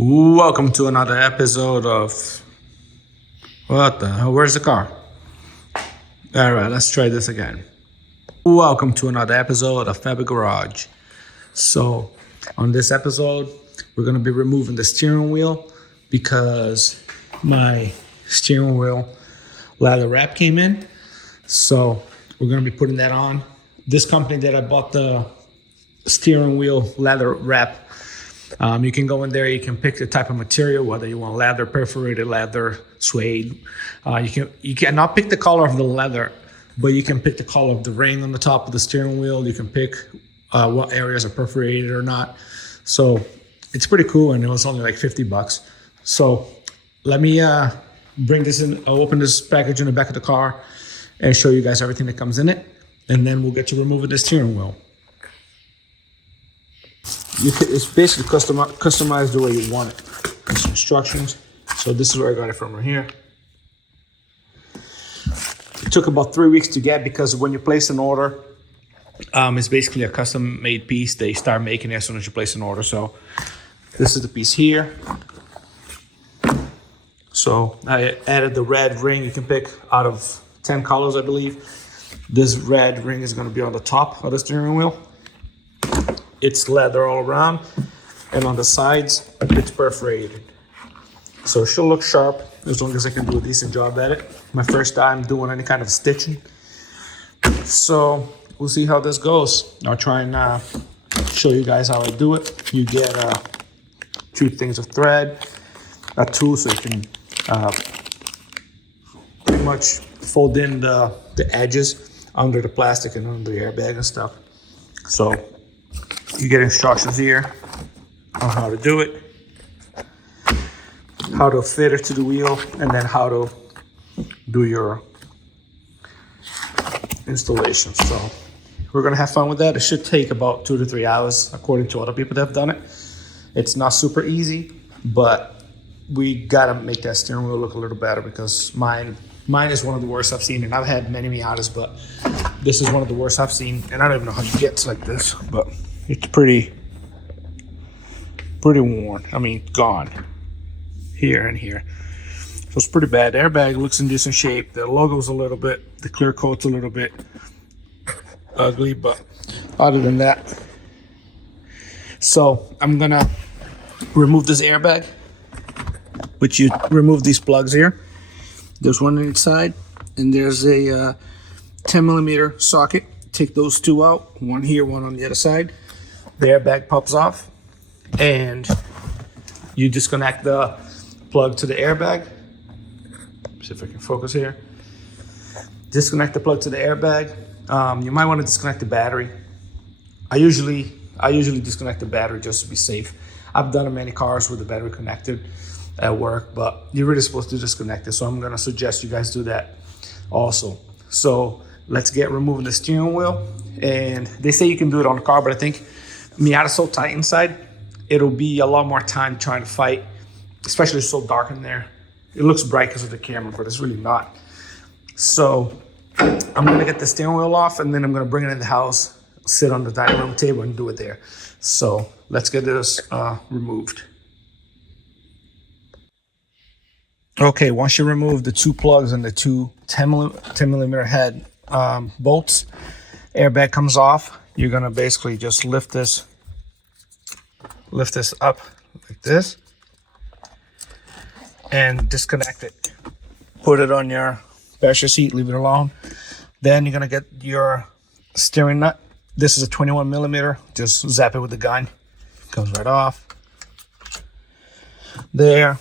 Welcome to another episode of what the hell? Where's the car? All right, let's try this again. Welcome to another episode of fabigarage. So, on this episode, we're gonna be removing the steering wheel because my steering wheel leather wrap came in. So, we're gonna be putting that on. This company that I bought the steering wheel leather wrap. You can go in there, you can pick the type of material, whether you want leather, perforated leather, suede. You cannot pick the color of the leather, but you can pick the color of the ring on the top of the steering wheel. You can pick what areas are perforated or not. So it's pretty cool, and it was only like $50. So let me bring this in. I'll open this package in the back of the car and show you guys everything that comes in it, and then we'll get to removing the steering wheel. It's basically customized the way you want it. There's some instructions. So this is where I got it from right here. It took about 3 weeks to get because when you place an order, it's basically a custom made piece. They start making it as soon as you place an order. So this is the piece here. So I added the red ring. You can pick out of 10 colors, I believe. This red ring is going to be on the top of the steering wheel. It's leather all around, and on the sides, it's perforated. So it should look sharp as long as I can do a decent job at it. My first time doing any kind of stitching. So we'll see how this goes. I'll try and show you guys how I do it. You get 2 things of thread, a tool so you can pretty much fold in the edges under the plastic and under the airbag and stuff. So you get instructions here on how to do it, how to fit it to the wheel, and then how to do your installation. So we're gonna have fun with that. It should take about 2 to 3 hours, according to other people that have done it. It's not super easy, but we gotta make that steering wheel look a little better because mine is one of the worst I've seen, and I've had many Miatas, but this is one of the worst I've seen, and I don't even know how it gets like this, but it's pretty worn. I mean, gone here and here. So it's pretty bad. The airbag looks in decent shape. The logo's a little bit, the clear coat's a little bit ugly, but other than that. So I'm gonna remove this airbag, which you remove these plugs here. There's one on each side, and there's a 10mm socket. Take those 2 out, one here, one on the other side. The airbag pops off, and you disconnect the plug to the airbag. See if I can focus here. Disconnect the plug to the airbag. You might want to disconnect the battery. I usually disconnect the battery just to be safe. I've done in many cars with the battery connected at work, but you're really supposed to disconnect it. So I'm gonna suggest you guys do that also. So let's get removing the steering wheel. And they say you can do it on the car, but I think Miata's so tight inside, it'll be a lot more time trying to fight, especially it's so dark in there. It looks bright because of the camera, but it's really not. So I'm gonna get the steering wheel off, and then I'm gonna bring it in the house, sit on the dining room table and do it there. So let's get this removed. Okay, once you remove the 2 plugs and the 2 10mm head bolts, airbag comes off. You're gonna basically just lift this up like this and disconnect it. Put it on your passenger seat, leave it alone. Then you're gonna get your steering nut. This is a 21mm. Just zap it with the gun. Comes right off. There.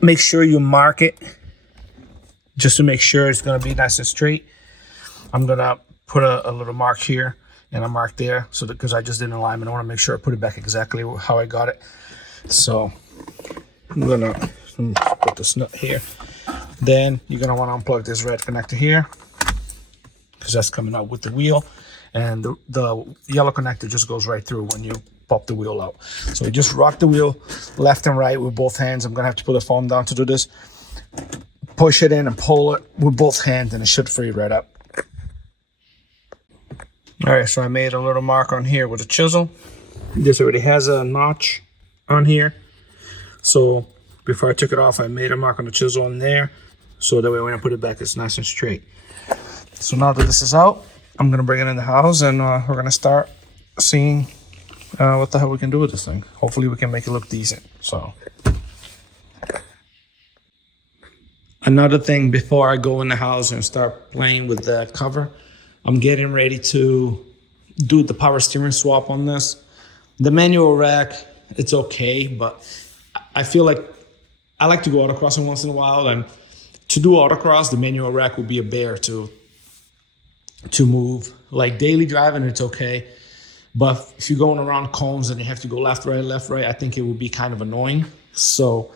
Make sure you mark it just to make sure it's gonna be nice and straight. I'm gonna put a little mark here and a mark there, so that because I just did an alignment, I want to make sure I put it back exactly how I got it. So I'm gonna put this nut here. Then you're gonna want to unplug this red connector here because that's coming out with the wheel, and the yellow connector just goes right through when you pop the wheel out. So you just rock the wheel left and right with both hands. I'm gonna have to put the foam down to do this. Push it in and pull it with both hands, and it should free right up. All right, so I made a little mark on here with a chisel. This already has a notch on here. So before I took it off, I made a mark on the chisel in there, so that way when I put it back, it's nice and straight. So now that this is out, I'm gonna bring it in the house, and we're gonna start seeing what the hell we can do with this thing. Hopefully we can make it look decent. So another thing before I go in the house and start playing with the cover, I'm getting ready to do the power steering swap on this. The manual rack, it's okay, but I feel like I like to go autocrossing once in a while, and to do autocross, the manual rack would be a bear to move. Like daily driving, it's okay. But if you're going around cones and you have to go left, right, I think it would be kind of annoying. So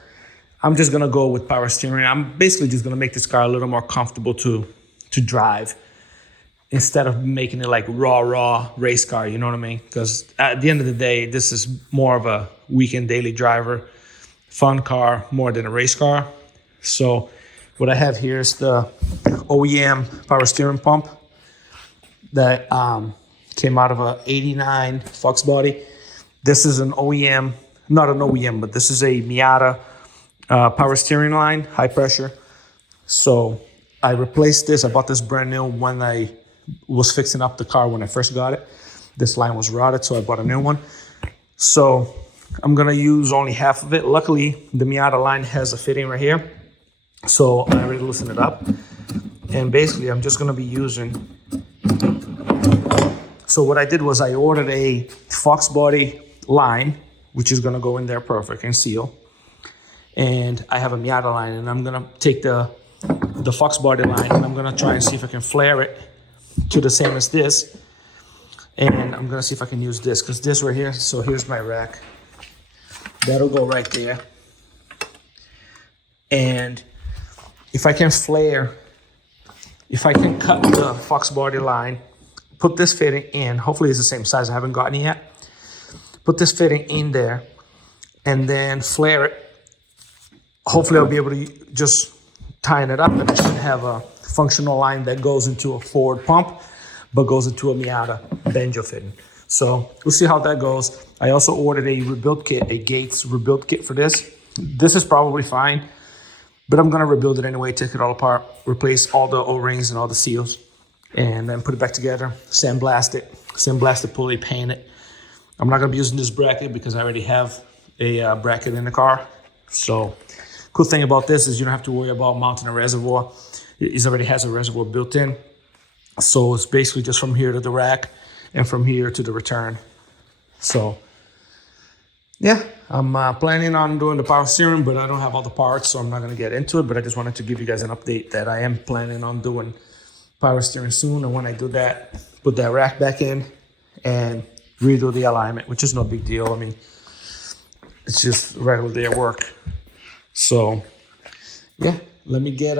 I'm just gonna go with power steering. I'm basically just gonna make this car a little more comfortable to drive, instead of making it like raw race car, you know what I mean? Because at the end of the day, this is more of a weekend daily driver, fun car more than a race car. So what I have here is the OEM power steering pump that came out of a '89 Fox body. This is an OEM, not an OEM, but this is a Miata power steering line, high pressure. So I replaced this. I bought this brand new when I was fixing up the car when I first got it. This line was rotted, so I bought a new one. So I'm gonna use only half of it. Luckily, the Miata line has a fitting right here, so I already loosened it up. And basically, I'm just gonna be using. So what I did was I ordered a Fox body line, which is gonna go in there perfect and seal. And I have a Miata line, and I'm gonna take the Fox body line, and I'm gonna try and see if I can flare it to the same as this. And I'm gonna see if I can use this, because this right here, so here's my rack. That'll go right there. And if I can flare, if I can cut the Fox body line, put this fitting in, hopefully it's the same size, I haven't gotten it yet. Put this fitting in there and then flare it. Hopefully I'll be able to just tighten it up, and I should have a functional line that goes into a Ford pump, but goes into a Miata banjo fitting. So we'll see how that goes. I also ordered a rebuild kit, a Gates rebuild kit for this. This is probably fine, but I'm gonna rebuild it anyway, take it all apart, replace all the O-rings and all the seals, and then put it back together, sandblast it, pulley, paint it. I'm not gonna be using this bracket because I already have a bracket in the car. So cool thing about this is you don't have to worry about mounting a reservoir. It already has a reservoir built in. So it's basically just from here to the rack and from here to the return. So yeah, I'm planning on doing the power steering, but I don't have all the parts, so I'm not gonna get into it. But I just wanted to give you guys an update that I am planning on doing power steering soon. And when I do that, put that rack back in and redo the alignment, which is no big deal. I mean, it's just regular day of work. So yeah, let me get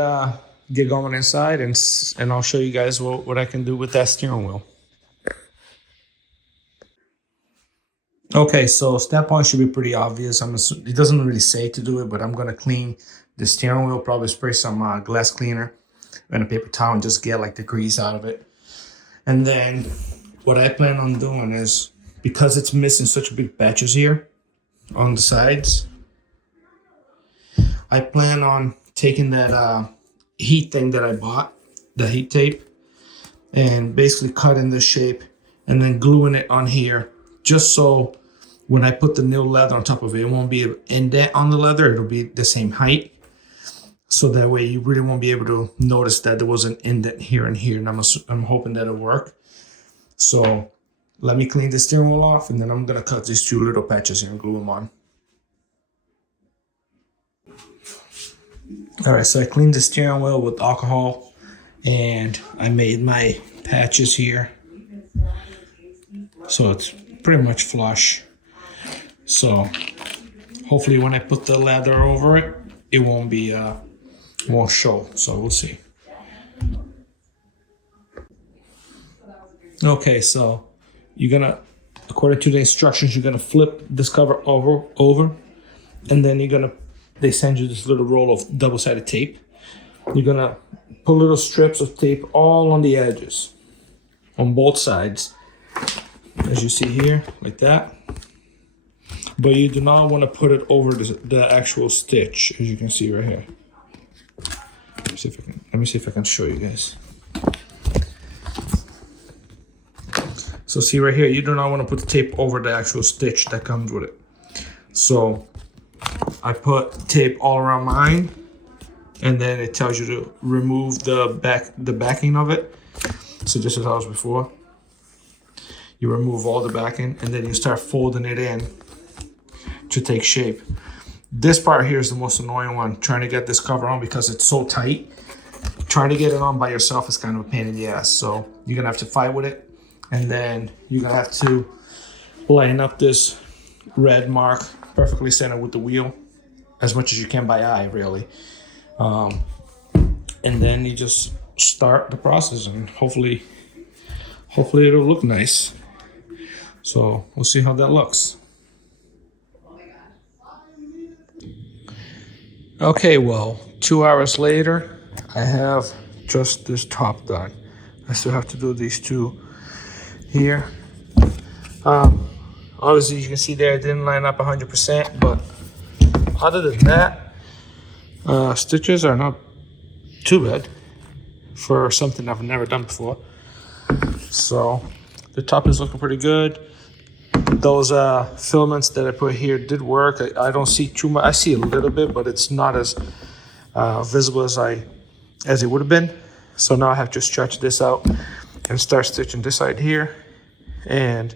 going inside, and I'll show you guys what I can do with that steering wheel. Okay, so step one should be pretty obvious. It doesn't really say to do it, but I'm gonna clean the steering wheel, probably spray some glass cleaner and a paper towel and just get like the grease out of it. And then what I plan on doing is, because it's missing such big patches here on the sides, I plan on taking that heat thing that I bought, the heat tape, and basically cutting this shape and then gluing it on here, just so when I put the new leather on top of it, it won't be an indent on the leather, it'll be the same height. So that way you really won't be able to notice that there was an indent here and here, and I'm hoping that'll work. So let me clean the steering wheel off, and then I'm gonna cut these two little patches here and glue them on. All right, so I cleaned the steering wheel with alcohol, and I made my patches here. So it's pretty much flush. So hopefully when I put the leather over it, it won't show. So we'll see. Okay, so you're gonna, according to the instructions, you're gonna flip this cover over, and then they send you this little roll of double-sided tape. You're gonna put little strips of tape all on the edges, on both sides, as you see here, like that. but you do not want to put it over the actual stitch, as you can see right here. Let me see if I can show you guys. So see right here, you do not want to put the tape over the actual stitch that comes with it. So I put tape all around mine, and then it tells you to remove the backing of it. So just as I was before, you remove all the backing, and then you start folding it in to take shape. This part here is the most annoying one, trying to get this cover on because it's so tight. Trying to get it on by yourself is kind of a pain in the ass. So you're gonna have to fight with it, and then you're gonna have to line up this red mark perfectly centered with the wheel as much as you can by eye, really. And then you just start the process, and hopefully it'll look nice. So we'll see how that looks. Okay, well, 2 hours later, I have just this top done. I still have to do these two here. Obviously, you can see there, it didn't line up 100%, but other than that, stitches are not too bad for something I've never done before. So the top is looking pretty good. Those filaments that I put here did work. I don't see too much. I see a little bit, but it's not as visible as it would have been. So now I have to stretch this out and start stitching this side here. And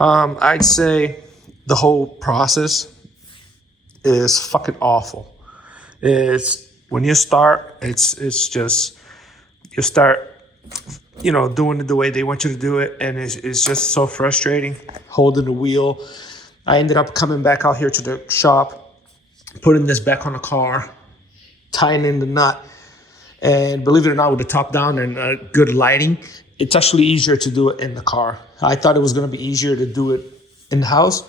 I'd say the whole process is fucking awful. It's when you start, it's just you start, doing it the way they want you to do it, and it's just so frustrating holding the wheel. I ended up coming back out here to the shop, putting this back on the car, tying in the nut, and believe it or not, with the top down and good lighting, it's actually easier to do it in the car. I thought it was going to be easier to do it in the house.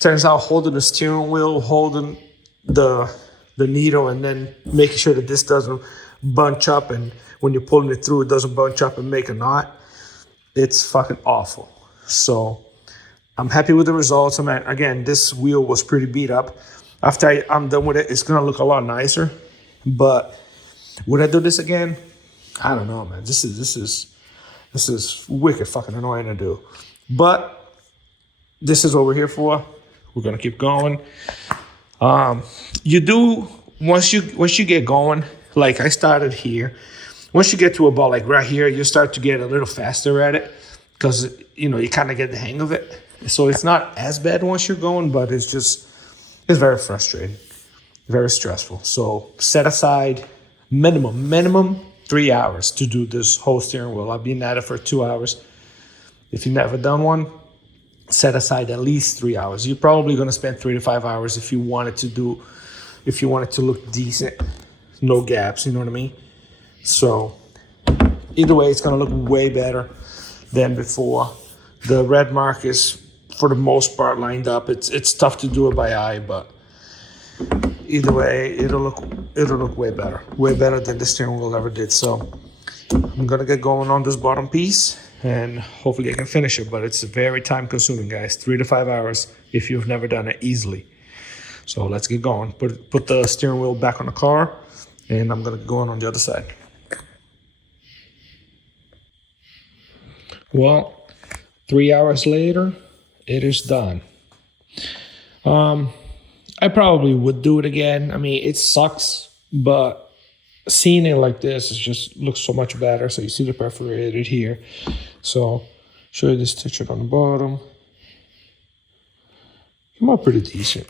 Turns out holding the steering wheel, holding the needle, and then making sure that this doesn't bunch up, and when you're pulling it through, it doesn't bunch up and make a knot. It's fucking awful. So I'm happy with the results. Again, this wheel was pretty beat up. After I'm done with it, it's gonna look a lot nicer. But would I do this again? I don't know, man. This is wicked fucking annoying to do. But this is what we're here for. We're gonna keep going. You do once you get going, like I started here. Once you get to about like right here, you start to get a little faster at it because you kind of get the hang of it. So it's not as bad once you're going, but it's very frustrating, very stressful. So set aside minimum 3 hours to do this whole steering wheel. I've been at it for 2 hours. If you've never done one, set aside at least 3 hours. You're probably going to spend 3 to 5 hours if you want it to look decent, no gaps, you know what I mean? So either way, it's going to look way better than before. The red mark is, for the most part, lined up. It's tough to do it by eye, but either way, it'll look way better than the steering wheel ever did. So I'm gonna get going on this bottom piece, and hopefully I can finish it. But it's very time consuming, guys. 3 to 5 hours if you've never done it easily. So let's get going. Put the steering wheel back on the car, and I'm gonna go on the other side. Well, 3 hours later, it is done. I probably would do it again. I mean, it sucks, but seeing it like this, it just looks so much better. So you see the perforated here. So show you the stitching on the bottom. Came out pretty decent.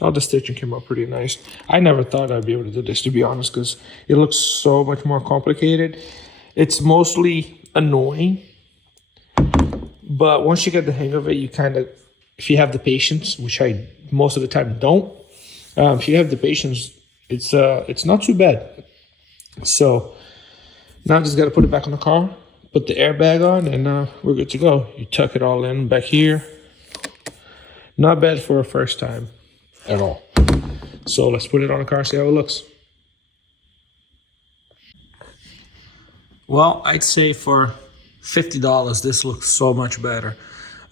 All the stitching came out pretty nice. I never thought I'd be able to do this, to be honest, because it looks so much more complicated. It's mostly annoying, but once you get the hang of it, you kind of, if you have the patience, which I most of the time don't, if you have the patience, it's not too bad. So now I just got to put it back on the car, put the airbag on, and we're good to go. You tuck it all in back here. Not bad for a first time at all. So let's put it on the car, see how it looks. Well, I'd say for $50, this looks so much better.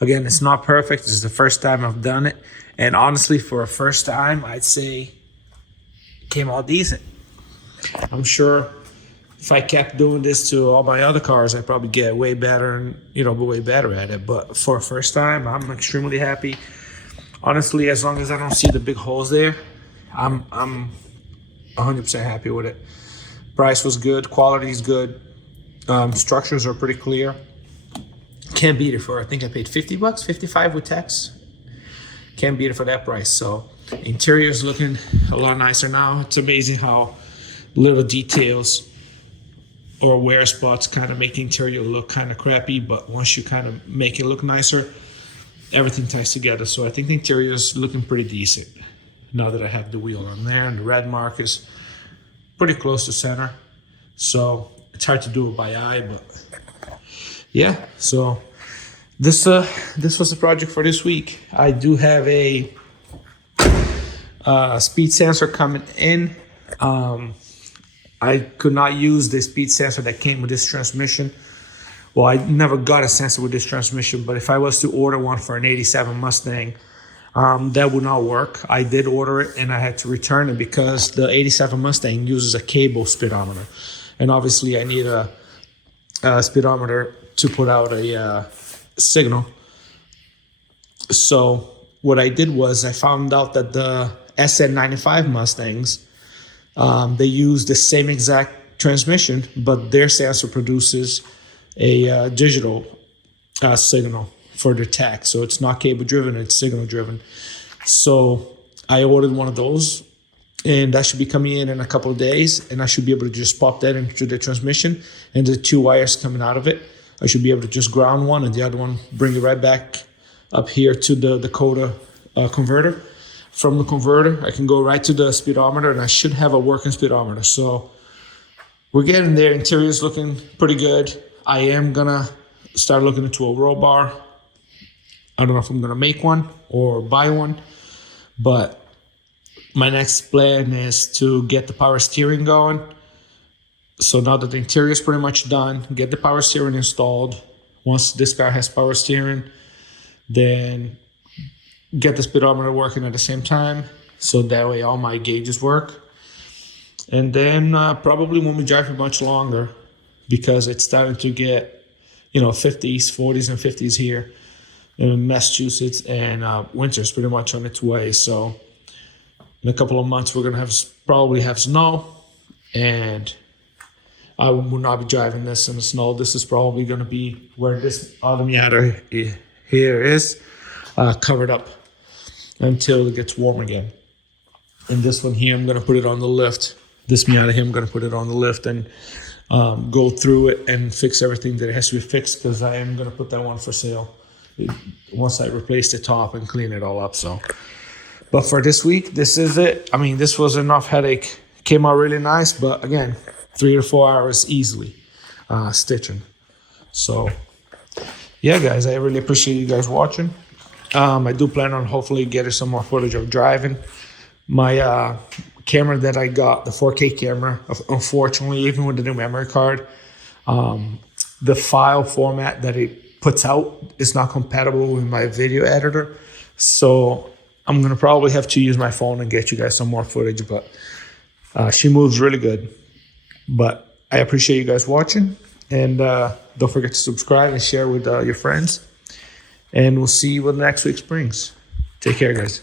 Again, it's not perfect. This is the first time I've done it. And honestly, for a first time, I'd say it came out decent. I'm sure if I kept doing this to all my other cars, I'd probably get way better and, be way better at it. But for a first time, I'm extremely happy. Honestly, as long as I don't see the big holes there, I'm 100% happy with it. Price was good, quality is good, structures are pretty clear. Can't beat it for, I think I paid $50, 55 with tax. Can't beat it for that price. So interior is looking a lot nicer now. It's amazing how little details or wear spots kind of make the interior look kind of crappy, but once you kind of make it look nicer, everything ties together. So I think the interior is looking pretty decent now that I have the wheel on there, and the red mark is pretty close to center. So it's hard to do it by eye, but yeah. So this was the project for this week. I do have a speed sensor coming in. I could not use the speed sensor that came with this transmission. Well, I never got a sensor with this transmission, but if I was to order one for an 87 Mustang, that would not work. I did order it and I had to return it because the 87 Mustang uses a cable speedometer. And obviously I need a speedometer to put out a signal. So what I did was I found out that the SN95 Mustangs, they use the same exact transmission, but their sensor produces a digital signal for the tach. So it's not cable driven, it's signal driven. So I ordered one of those, and that should be coming in a couple of days, and I should be able to just pop that into the transmission, and the two wires coming out of it, I should be able to just ground one and the other one bring it right back up here to the Dakota converter. From the converter, I can go right to the speedometer, and I should have a working speedometer. So we're getting there. Interior is looking pretty good. I am gonna start looking into a roll bar. I don't know if I'm gonna make one or buy one, but my next plan is to get the power steering going. So now that the interior is pretty much done, get the power steering installed. Once this car has power steering, then get the speedometer working at the same time, so that way all my gauges work. And then probably won't be driving much longer because it's starting to get 50s, 40s, and 50s here in Massachusetts, and winter's pretty much on its way. So in a couple of months, we're gonna probably have snow, and I will not be driving this in the snow. This is probably gonna be where this other Miata here is covered up until it gets warm again. And this one here, I'm gonna put it on the lift. This Miata here, I'm gonna put it on the lift and go through it and fix everything that has to be fixed, because I am gonna put that one for sale once I replace the top and clean it all up. So, but for this week, this is it. I mean, this was enough headache. Came out really nice, but again, 3 to 4 hours easily stitching. So yeah, guys, I really appreciate you guys watching. I do plan on hopefully getting some more footage of driving. My camera that I got, the 4K camera, unfortunately, even with the new memory card, the file format that it puts out is not compatible with my video editor. So I'm gonna probably have to use my phone and get you guys some more footage, but she moves really good. But I appreciate you guys watching, and don't forget to subscribe and share with your friends. And we'll see what next week brings. Take care, guys.